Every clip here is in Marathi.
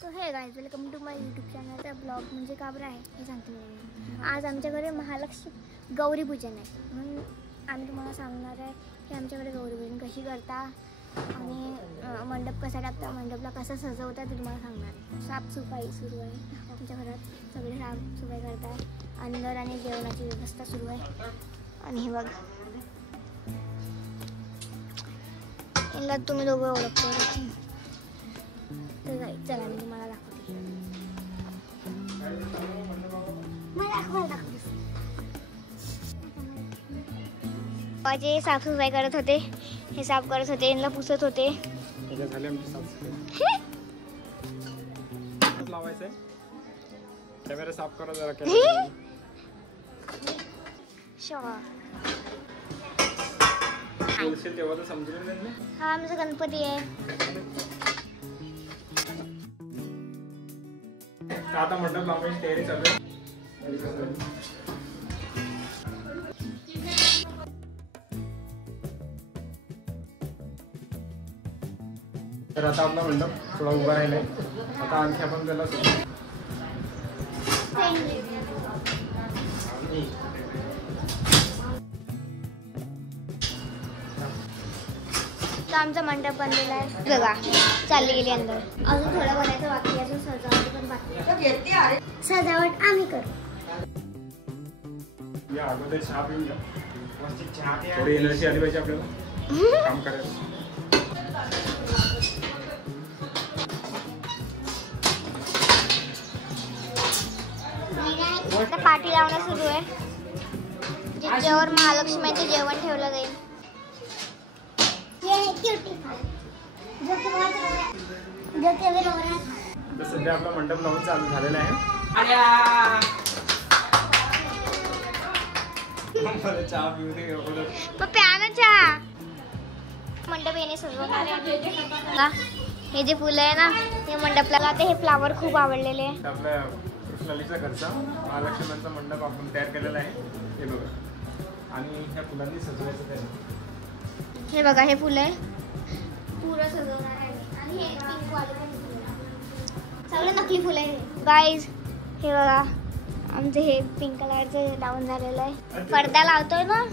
तो hey guys, welcome to my YouTube channel. त्या ब्लॉग म्हणजे का बरं आहे हे सांगते मी. आज आमच्याकडे महालक्ष्मी गौरी पूजन आहे, म्हणून आम्ही तुम्हाला सांगणार आहे की आमच्याकडे गौरी पूजन कशी करता आणि मंडप कसा टाकता, मंडपला कसं सजवता ते तुम्हाला सांगणार आहे. साफसफाई सुरू आहे आमच्या घरात, सगळे साफसफाई करतात. अंदर आणि जेवणाची व्यवस्था सुरू आहे. आणि हे बघा, याला तुम्ही दोघं ओळखतो. तर चला मी तुम्हाला दाखवते. माझे साफसफाई करत होते, हे साफ करत होते, यांना पुसत होते. कॅमेरा साफ करा जरा. हा आमचा गणपती आहे. आता मंडप लावायची तयारी चालू आहे. तर आता आपला मंडप थोडा उभा राहिलाय. आता आणखी आपण त्याला आमचा मंडप बनलेला आहे बघा. चालली गेली अंदर. अजून थोडं बनायचं बाकी, अजून सजावट पण बाकी. सजावट आम्ही करू. या अगोदर चहा पिऊन घ्या. थोडी एनर्जी आली पाहिजे आपल्याला काम करायला. आता पाठी लावणं सुरू आहे, ज्याच्यावर महालक्ष्मीचे जेवण ठेवलं जाईल. सध्या आपला मंडप लावून चालू झालेला आहे. चहा पिऊ दे. मंडप येणे सजवणार आहे. हे जे फुलं आहे ना, हे मंडपला हे फ्लावर खूप आवडलेले आहे. आपल्या कृष्णालीचा घरचा महालक्ष्मीचा मंडप आपण तयार केलेला आहे. हे बघा, आणि ह्या फुलांनी सजवायचं तयार. हे बघा, हे फुलं आहे पुरं सजवणार आहे. आणि हे पिंक वाले पण सगळे नकली फुलं आहे गाईज. हे बघा, आमचं हे पिंक कलरचं लावून झालेलं आहे. पडदा लावतोय ना.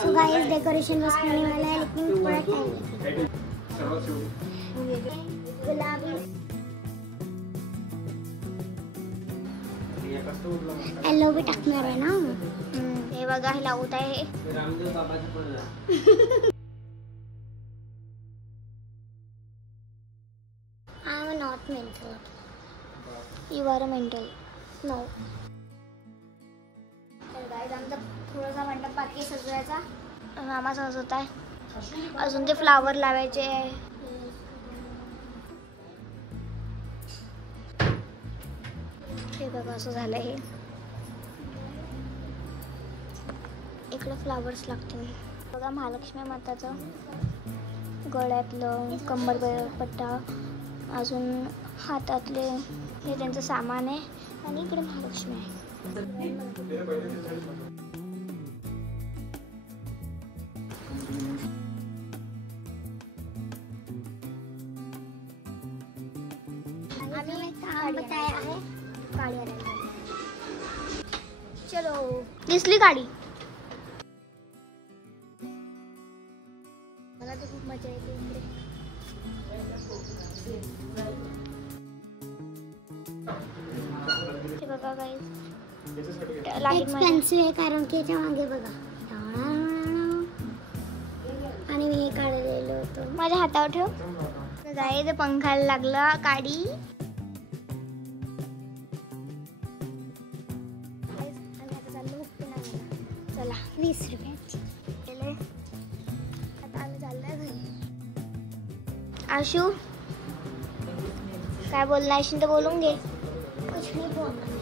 So guys, डेकोरेशन बस होने वाला है, लेकिन थोड़ा टाइम. गुलाबी येलो भी टाकणार आहे ना. हे बघा, हे लावत आहे. I am not mental. You are mental. No. तर गाईज, आमचा थोडासा मंडप बाकी सजवायचा. मामा सजवत आहे. अजून ते फ्लावर लावायचे आहे. हे बघा, असं झालं. हे इकडे फ्लावर्स लागतील बघा. महालक्ष्मी माताचं गळ्यातलं कंबर पट्टा, अजून हातातले हे त्यांचं सामान आहे. आणि इकडे महालक्ष्मी आहे. चलो, दिसली गाडी. मला तर खूप मजा येते इकडे. हे बघा गाईज, एक्सपेन्सिव्ह आहे कारण की याच्या मागे बघा. आणि मी काढलेलो होतो. माझ्या हातावर ठेव गाईज. पंखाला लागला गाडी. चला, 20 रुपयाची केले. आता आम्ही चाललोय घरी. आशू, काय बोलणार असेल तर बोलून घे. कुछ नाही बोलणार.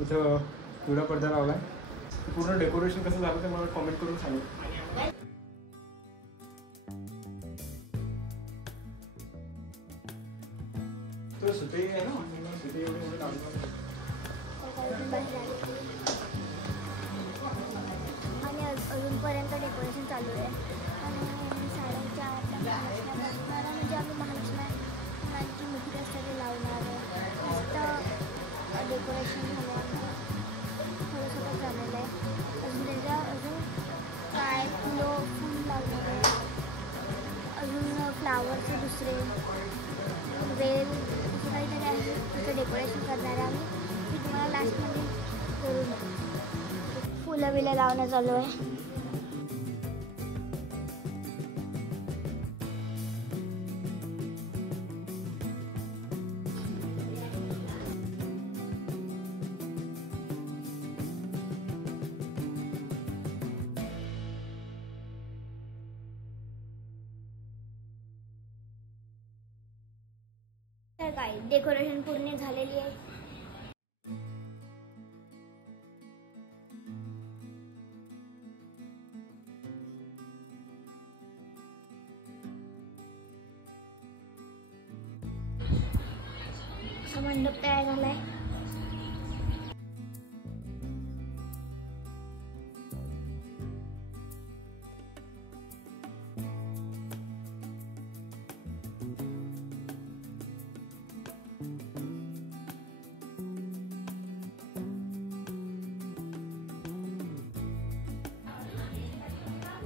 इथं पिवळा पडदा लावला आहे. पूर्ण डेकोरेशन कसं झालं ते मला कॉमेंट करून सांगा. तो सुटे आहे ना, सुटे एवढे लावलं आणि अजूनपर्यंत डेकोरेशन चालू आहे. आणि साड्यांच्या आतल्या महालक्ष्म्या म्हणजे आम्ही महालक्ष्म्यांची मूर्ती असते ते लावणार आहे. मस्त डेकोरेशन झालं, थोडंसं झालेलं आहे. अजून अजून काय फुल लावणार आहे. अजून फ्लावरचे दुसरे वेल असं काहीतरी आहे तिथं डेकोरेशन करणार आहे आम्ही. मी तुम्हाला लास्टमध्ये करून फुलं बिलं लावणं चालू आहे. तर काय डेकोरेशन पूर्ण झालेली आहे. असा मंडप तयार झालाय.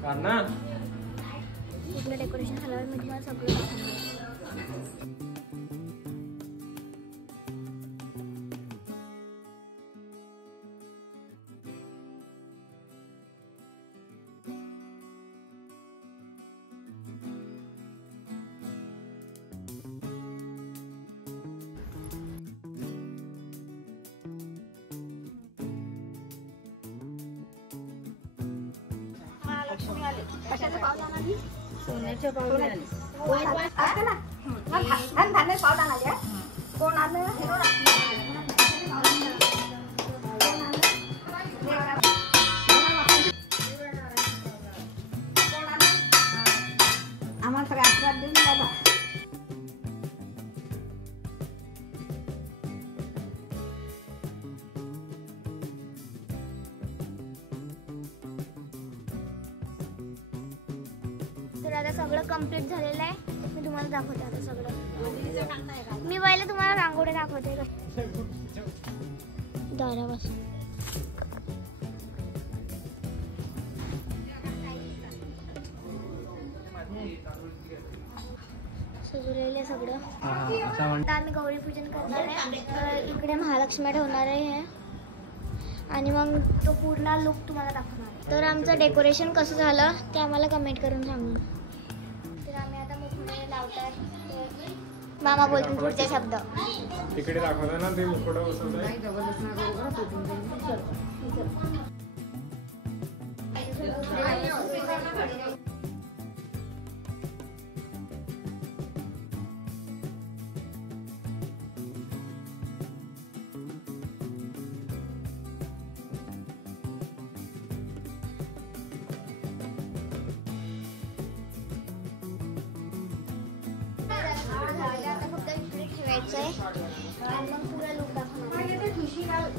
कान्हा पूर्ण डेकोरेशन झाल्यावर मी तुम्हाला सगळं दाखवणार. महालक्ष्मी आली. कशाचं पावलं आली? सोन्याच्या पावलं आली. धान्य पावलं आली. कोण आलं? आम्हाला सगळ्या आशीर्वाद देऊन द्या. तर आता सगळं कंप्लीट झालेलं आहे. मी तुम्हाला दाखवते आता सगळं. मी पहिले तुम्हाला रांगोळी दाखवते दारापासून. सजवलेलं सगळं. आता आम्ही गौरी पूजन करणार आहे. इकडे महालक्ष्मी ठेवणार आहे आणि मग तो पूर्ण लुक तुम्हाला दाखवणार आहे. तर आमचं डेकोरेशन कसं झालं ते आम्हाला कमेंट करून सांगा. तर आम्ही आता मुखडे लावतात. मामा बोलतील पुढचे शब्द. तिकडे दाखवलं ना ते मुखडं बसवलंय. आता फक्त इकडे ठेवायचं आहे आणि मग पुरा लुक दाखवणार.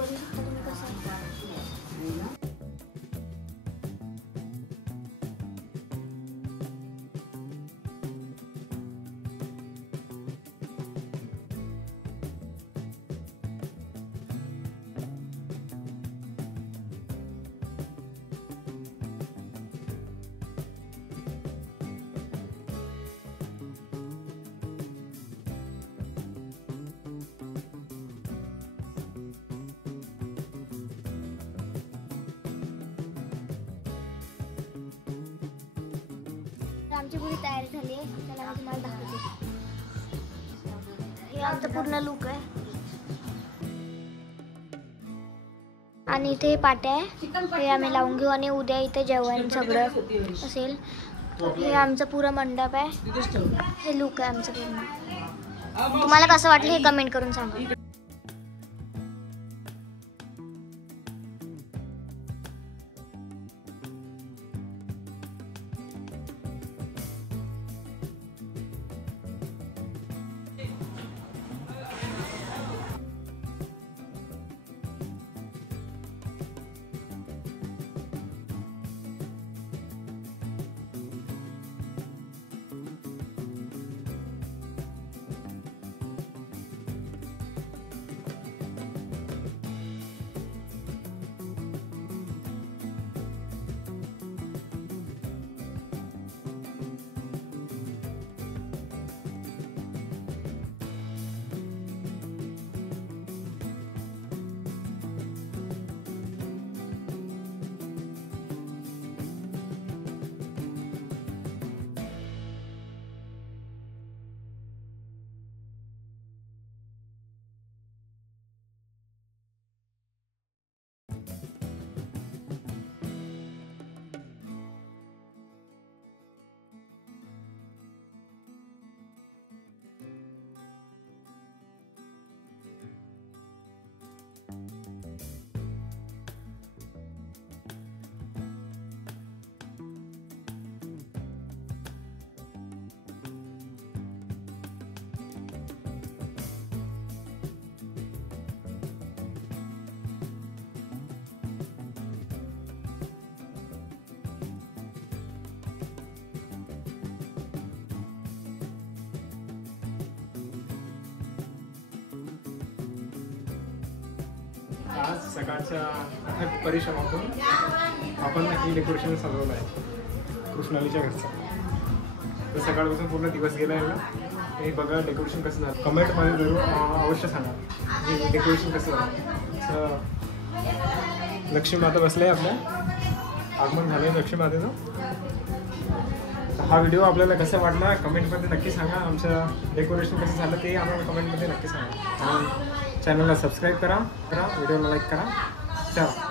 बघू शकता तुम्ही कसं आहे. आमची पुरी तयारी झाली आहे. त्याला मी तुम्हाला दाखवते. हे आमचं पूर्ण लुक आहे. आणि इथे पाट्या आहे. हे आम्ही लावून घेऊ आणि उद्या इथे जेवण सगळं असेल. हे आमचं पुरं मंडप आहे. हे लुक आहे आमचं पूर्ण. तुम्हाला कसं वाटलं हे कमेंट करून सांगा. आज सकाळच्या अथक परिश्रमातून आपण ही डेकोरेशन सजवलं आहे कृष्णालीच्या घरचं. तर सकाळपासून पूर्ण दिवस गेला आहे ना. हे बघा डेकोरेशन कसं झालं. कमेंटमध्ये जरूर अवश्य सांगा हे डेकोरेशन कसं झालं. लक्ष्मी माता बसले आहे. आपल्या आगमन झालं आहे लक्ष्मी मातेचं. हा व्हिडिओ आपल्याला कसा वाटला कमेंटमध्ये नक्की सांगा. आमचं डेकोरेशन कसं झालं ते आम्हाला कमेंटमध्ये नक्की सांगा. आणि चॅनलला सबस्क्राईब करा, व्हिडिओला लाईक करा. चला.